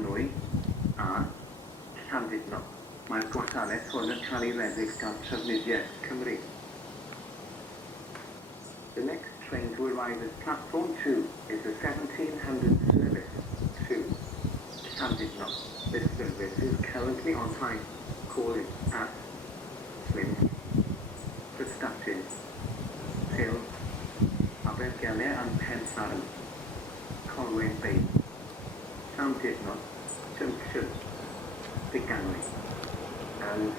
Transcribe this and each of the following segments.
Diganwy a Llandudno. Mae'r gwasanaeth hwn yn cael ei redeg gan Trafnidiaeth Cymru. The next train to arrive at platform 2 is the 1700 service to Llandudno. This service is currently on time, calling at Flint, Prestatyn, Hill, Abergele and Pensaern, Colwyn Bay, Llandudno, Junction, Diganwy, and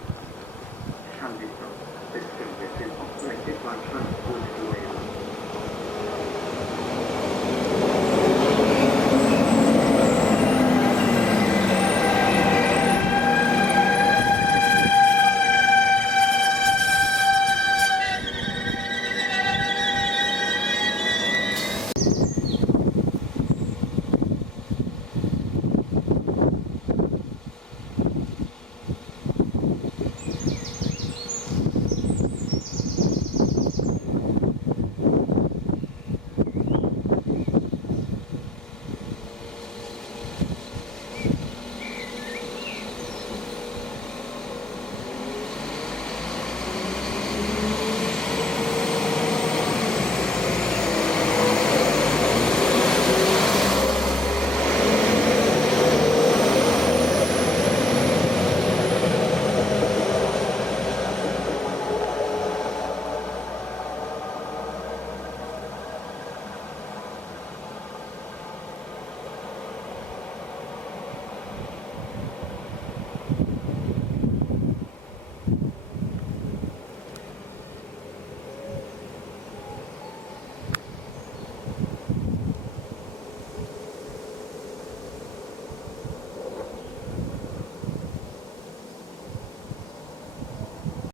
Llandudno. This service is operated by Transport for Wales.